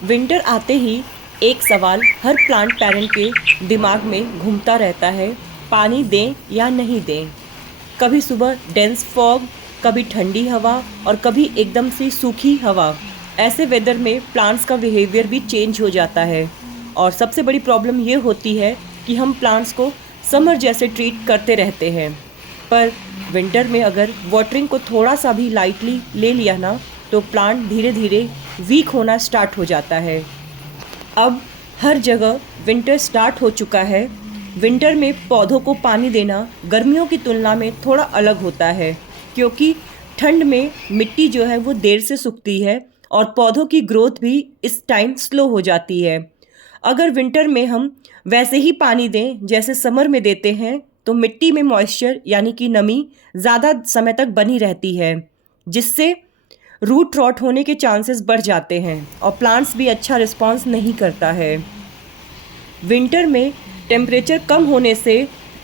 Winter आते ही एक सवाल हर प्लांट पेरेंट के दिमाग में घूमता रहता है, पानी दें या नहीं दें। कभी सुबह डेंस फॉग, कभी ठंडी हवा और कभी एकदम से सूखी हवा। ऐसे वेदर में प्लांट्स का बिहेवियर भी चेंज हो जाता है और सबसे बड़ी प्रॉब्लम ये होती है कि हम प्लांट्स को समर जैसे ट्रीट करते रहते हैं, पर विंटर में अगर वाटरिंग को थोड़ा सा भी लाइटली ले लिया ना तो प्लांट धीरे धीरे वीक होना स्टार्ट हो जाता है। अब हर जगह विंटर स्टार्ट हो चुका है। विंटर में पौधों को पानी देना गर्मियों की तुलना में थोड़ा अलग होता है, क्योंकि ठंड में मिट्टी जो है वो देर से सूखती है और पौधों की ग्रोथ भी इस टाइम स्लो हो जाती है। अगर विंटर में हम वैसे ही पानी दें जैसे समर में देते हैं तो मिट्टी में मॉइस्चर यानी कि नमी ज़्यादा समय तक बनी रहती है, जिससे रूट रॉट होने के चांसेस बढ़ जाते हैं और प्लांट्स भी अच्छा रिस्पॉन्स नहीं करता है। विंटर में टेम्परेचर कम होने से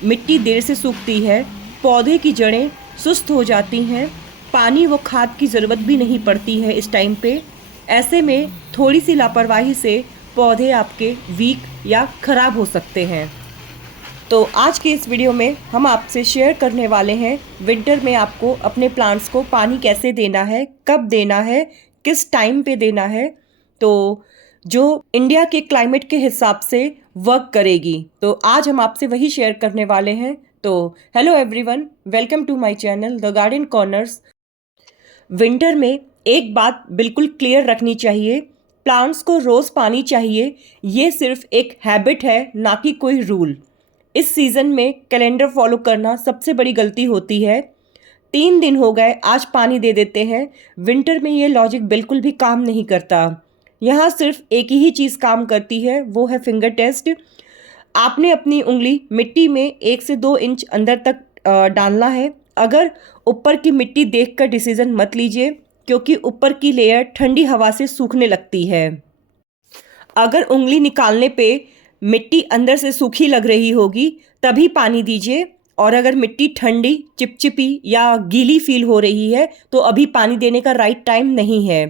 मिट्टी देर से सूखती है, पौधे की जड़ें सुस्त हो जाती हैं, पानी व खाद की ज़रूरत भी नहीं पड़ती है इस टाइम पे। ऐसे में थोड़ी सी लापरवाही से पौधे आपके वीक या ख़राब हो सकते हैं। तो आज के इस वीडियो में हम आपसे शेयर करने वाले हैं विंटर में आपको अपने प्लांट्स को पानी कैसे देना है, कब देना है, किस टाइम पे देना है, तो जो इंडिया के क्लाइमेट के हिसाब से वर्क करेगी। तो आज हम आपसे वही शेयर करने वाले हैं। तो hello everyone, welcome to my channel the garden corners. Winter में एक बात बिल्कुल क्लियर रखनी चाहिए, प्लांट्स को रोज़ पानी चाहिए। ये सिर्फ एक हैबिट है, ना कि कोई रूल। इस सीज़न में कैलेंडर फॉलो करना सबसे बड़ी गलती होती है। 3 दिन हो गए, आज पानी दे देते हैं। विंटर में ये लॉजिक बिल्कुल भी काम नहीं करता। यहाँ सिर्फ एक ही चीज़ काम करती है, वो है फिंगर टेस्ट। आपने अपनी उंगली मिट्टी में 1 से 2 इंच अंदर तक डालना है। अगर ऊपर की मिट्टी देखकर डिसीजन मत लीजिए, क्योंकि ऊपर की लेयर ठंडी हवा से सूखने लगती है। अगर उंगली निकालने पे मिट्टी अंदर से सूखी लग रही होगी तभी पानी दीजिए, और अगर मिट्टी ठंडी, चिपचिपी या गीली फील हो रही है तो अभी पानी देने का राइट टाइम नहीं है।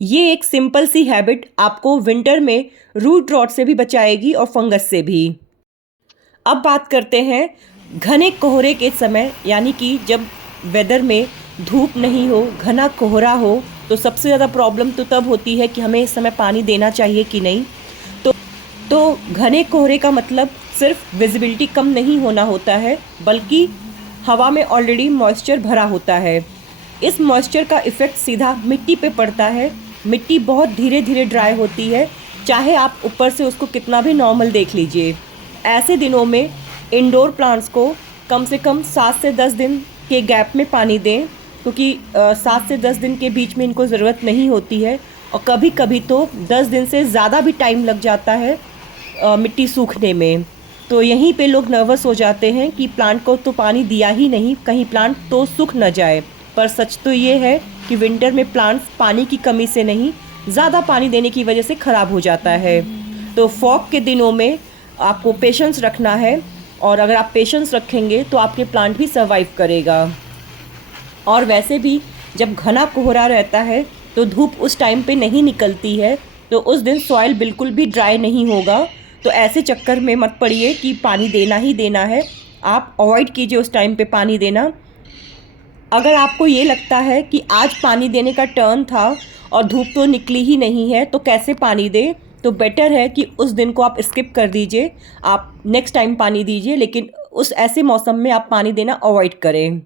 ये एक सिंपल सी हैबिट आपको विंटर में रूट रॉट से भी बचाएगी और फंगस से भी। अब बात करते हैं घने कोहरे के समय, यानी कि जब वेदर में धूप नहीं हो, घना कोहरा हो, तो सबसे ज़्यादा प्रॉब्लम तो तब होती है कि हमें इस समय पानी देना चाहिए कि नहीं। तो घने कोहरे का मतलब सिर्फ विजिबिलिटी कम नहीं होना होता है, बल्कि हवा में ऑलरेडी मॉइस्चर भरा होता है। इस मॉइस्चर का इफ़ेक्ट सीधा मिट्टी पे पड़ता है। मिट्टी बहुत धीरे धीरे ड्राई होती है, चाहे आप ऊपर से उसको कितना भी नॉर्मल देख लीजिए। ऐसे दिनों में इंडोर प्लांट्स को कम से कम 7 से 10 दिन के गैप में पानी दें, क्योंकि 7 से 10 दिन के बीच में इनको ज़रूरत नहीं होती है, और कभी कभी तो 10 दिन से ज़्यादा भी टाइम लग जाता है मिट्टी सूखने में। तो यहीं पे लोग नर्वस हो जाते हैं कि प्लांट को तो पानी दिया ही नहीं, कहीं प्लांट तो सूख न जाए। पर सच तो ये है कि विंटर में प्लांट्स पानी की कमी से नहीं, ज़्यादा पानी देने की वजह से ख़राब हो जाता है। तो फॉग के दिनों में आपको पेशेंस रखना है, और अगर आप पेशेंस रखेंगे तो आपके प्लांट भी सर्वाइव करेगा। और वैसे भी जब घना कोहरा रहता है तो धूप उस टाइम पे नहीं निकलती है, तो उस दिन सॉइल बिल्कुल भी ड्राई नहीं होगा। तो ऐसे चक्कर में मत पड़िए कि पानी देना ही देना है। आप अवॉइड कीजिए उस टाइम पे पानी देना। अगर आपको ये लगता है कि आज पानी देने का टर्न था और धूप तो निकली ही नहीं है तो कैसे पानी दें, तो बेटर है कि उस दिन को आप स्किप कर दीजिए, आप नेक्स्ट टाइम पानी दीजिए, लेकिन उस ऐसे मौसम में आप पानी देना अवॉइड करें।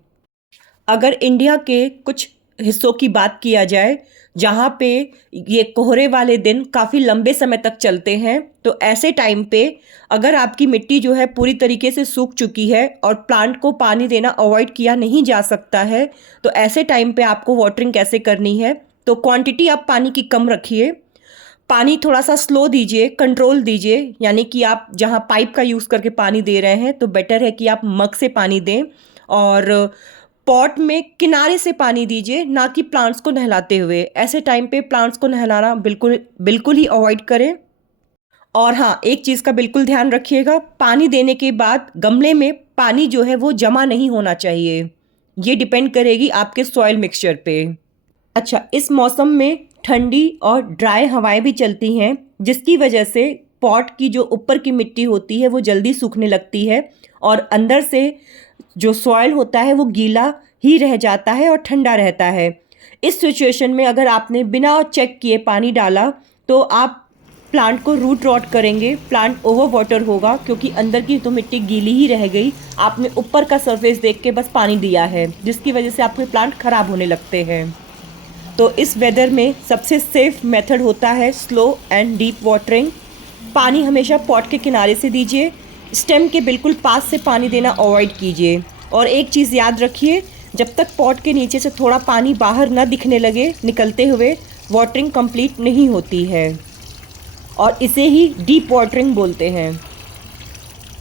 अगर इंडिया के कुछ हिस्सों की बात किया जाए जहाँ पे ये कोहरे वाले दिन काफ़ी लंबे समय तक चलते हैं, तो ऐसे टाइम पे अगर आपकी मिट्टी जो है पूरी तरीके से सूख चुकी है और प्लांट को पानी देना अवॉइड किया नहीं जा सकता है, तो ऐसे टाइम पे आपको वाटरिंग कैसे करनी है। तो क्वांटिटी आप पानी की कम रखिए, पानी थोड़ा सा स्लो दीजिए, कंट्रोल दीजिए। यानी कि आप जहाँ पाइप का यूज़ करके पानी दे रहे हैं तो बेटर है कि आप मग से पानी दें, और पॉट में किनारे से पानी दीजिए, ना कि प्लांट्स को नहलाते हुए। ऐसे टाइम पे प्लांट्स को नहलाना बिल्कुल बिल्कुल ही अवॉइड करें। और हाँ, एक चीज़ का बिल्कुल ध्यान रखिएगा, पानी देने के बाद गमले में पानी जो है वो जमा नहीं होना चाहिए। ये डिपेंड करेगी आपके सॉइल मिक्सचर पे। अच्छा, इस मौसम में ठंडी और ड्राई हवाएं भी चलती हैं, जिसकी वजह से पॉट की जो ऊपर की मिट्टी होती है वो जल्दी सूखने लगती है और अंदर से जो सॉइल होता है वो गीला ही रह जाता है और ठंडा रहता है। इस सिचुएशन में अगर आपने बिना चेक किए पानी डाला तो आप प्लांट को रूट रॉट करेंगे, प्लांट ओवर वाटर होगा क्योंकि अंदर की तो मिट्टी गीली ही रह गई। आपने ऊपर का सरफेस देख के बस पानी दिया है, जिसकी वजह से आपके प्लांट खराब होने लगते हैं। तो इस वेदर में सबसे सेफ मेथड होता है स्लो एंड डीप वाटरिंग। पानी हमेशा पॉट के किनारे से दीजिए, स्टेम के बिल्कुल पास से पानी देना अवॉइड कीजिए। और एक चीज़ याद रखिए, जब तक पॉट के नीचे से थोड़ा पानी बाहर न दिखने लगे निकलते हुए, वाटरिंग कंप्लीट नहीं होती है और इसे ही डीप वाटरिंग बोलते हैं।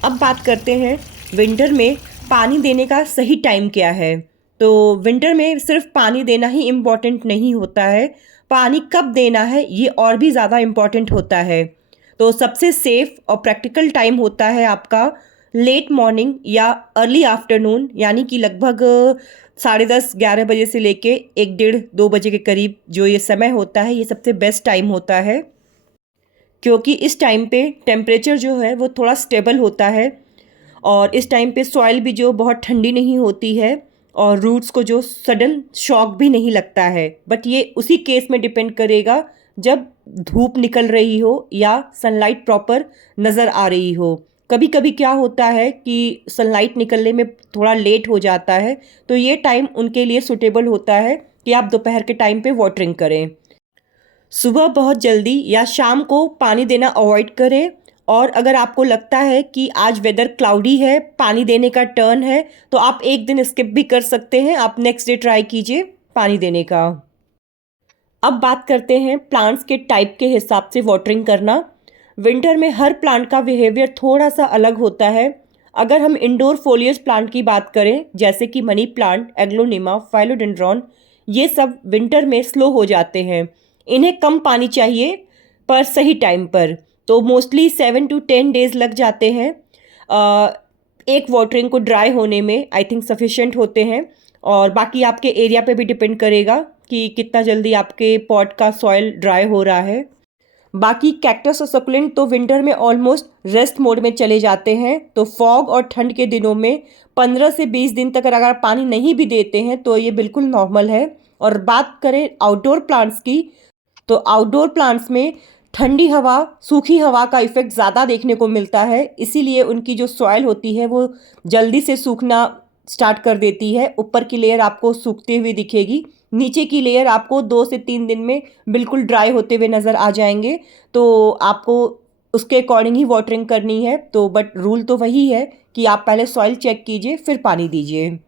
अब बात करते हैं विंटर में पानी देने का सही टाइम क्या है। तो विंटर में सिर्फ पानी देना ही इम्पॉर्टेंट नहीं होता है, पानी कब देना है ये और भी ज़्यादा इम्पॉर्टेंट होता है। तो सबसे सेफ और प्रैक्टिकल टाइम होता है आपका लेट मॉर्निंग या अर्ली आफ्टरनून, यानी कि लगभग 10:30-11 बजे से लेके 1-1:30-2 बजे के करीब जो ये समय होता है, ये सबसे बेस्ट टाइम होता है क्योंकि इस टाइम पे टेम्परेचर जो है वो थोड़ा स्टेबल होता है और इस टाइम पे सॉइल भी जो बहुत ठंडी नहीं होती है और रूट्स को जो सडन शॉक भी नहीं लगता है। बट ये उसी केस में डिपेंड करेगा जब धूप निकल रही हो या सनलाइट प्रॉपर नज़र आ रही हो। कभी कभी क्या होता है कि सनलाइट निकलने में थोड़ा लेट हो जाता है, तो ये टाइम उनके लिए सूटेबल होता है कि आप दोपहर के टाइम पे वाटरिंग करें। सुबह बहुत जल्दी या शाम को पानी देना अवॉइड करें और अगर आपको लगता है कि आज वेदर क्लाउडी है, पानी देने का टर्न है, तो आप एक दिन स्किप भी कर सकते हैं। आप नेक्स्ट डे ट्राई कीजिए पानी देने का। अब बात करते हैं प्लांट्स के टाइप के हिसाब से वाटरिंग करना। विंटर में हर प्लांट का बिहेवियर थोड़ा सा अलग होता है। अगर हम इंडोर फोलियस प्लांट की बात करें, जैसे कि मनी प्लांट, एग्लोनिमा, फाइलोडेंड्रॉन, ये सब विंटर में स्लो हो जाते हैं। इन्हें कम पानी चाहिए पर सही टाइम पर, तो मोस्टली 7 to 10 डेज़ लग जाते हैं। एक वाटरिंग को ड्राई होने में आई थिंक सफिशेंट होते हैं और बाकी आपके एरिया पे भी डिपेंड करेगा कि कितना जल्दी आपके पॉट का सॉइल ड्राई हो रहा है। बाकी कैक्टस और सकुलेंट तो विंटर में ऑलमोस्ट रेस्ट मोड में चले जाते हैं। तो फॉग और ठंड के दिनों में 15 से 20 दिन तक अगर पानी नहीं भी देते हैं तो ये बिल्कुल नॉर्मल है। और बात करें आउटडोर प्लांट्स की, तो आउटडोर प्लांट्स में ठंडी हवा, सूखी हवा का इफ़ेक्ट ज़्यादा देखने को मिलता है, इसीलिए उनकी जो सॉइल होती है वो जल्दी से सूखना स्टार्ट कर देती है। ऊपर की लेयर आपको सूखते हुए दिखेगी, नीचे की लेयर आपको 2 से 3 दिन में बिल्कुल ड्राई होते हुए नज़र आ जाएंगे। तो आपको उसके अकॉर्डिंग ही वाटरिंग करनी है। तो बट रूल तो वही है कि आप पहले सॉइल चेक कीजिए फिर पानी दीजिए।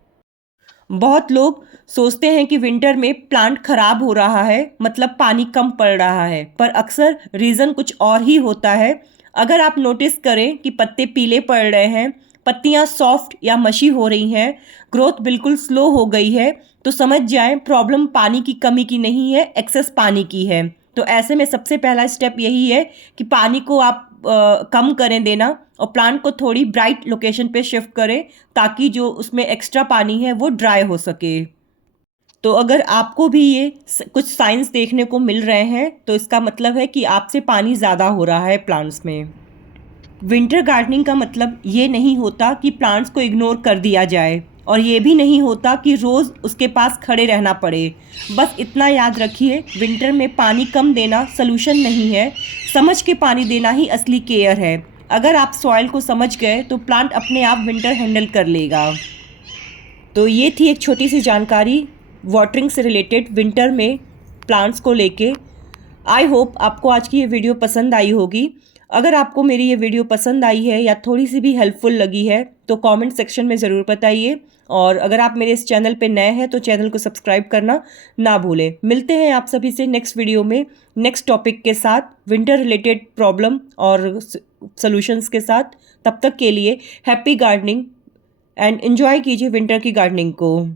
बहुत लोग सोचते हैं कि विंटर में प्लांट खराब हो रहा है, मतलब पानी कम पड़ रहा है, पर अक्सर रीज़न कुछ और ही होता है। अगर आप नोटिस करें कि पत्ते पीले पड़ रहे हैं, पत्तियां सॉफ्ट या मशी हो रही हैं, ग्रोथ बिल्कुल स्लो हो गई है, तो समझ जाएं प्रॉब्लम पानी की कमी की नहीं है, एक्सेस पानी की है। तो ऐसे में सबसे पहला स्टेप यही है कि पानी को आप कम करें देना और प्लांट को थोड़ी ब्राइट लोकेशन पे शिफ्ट करें ताकि जो उसमें एक्स्ट्रा पानी है वो ड्राई हो सके। तो अगर आपको भी ये कुछ साइंस देखने को मिल रहे हैं तो इसका मतलब है कि आपसे पानी ज़्यादा हो रहा है प्लांट्स में। विंटर गार्डनिंग का मतलब ये नहीं होता कि प्लांट्स को इग्नोर कर दिया जाए और ये भी नहीं होता कि रोज़ उसके पास खड़े रहना पड़े। बस इतना याद रखिए, विंटर में पानी कम देना सलूशन नहीं है, समझ के पानी देना ही असली केयर है। अगर आप सॉइल को समझ गए तो प्लांट अपने आप विंटर हैंडल कर लेगा। तो ये थी एक छोटी सी जानकारी वाटरिंग से रिलेटेड विंटर में प्लांट्स को लेके। आई होप आपको आज की ये वीडियो पसंद आई होगी। अगर आपको मेरी ये वीडियो पसंद आई है या थोड़ी सी भी हेल्पफुल लगी है तो कमेंट सेक्शन में ज़रूर बताइए। और अगर आप मेरे इस चैनल पे नए हैं तो चैनल को सब्सक्राइब करना ना भूलें। मिलते हैं आप सभी से नेक्स्ट वीडियो में नेक्स्ट टॉपिक के साथ, विंटर रिलेटेड प्रॉब्लम और सॉल्यूशंस के साथ। तब तक के लिए हैप्पी गार्डनिंग एंड एंजॉय कीजिए विंटर की गार्डनिंग को।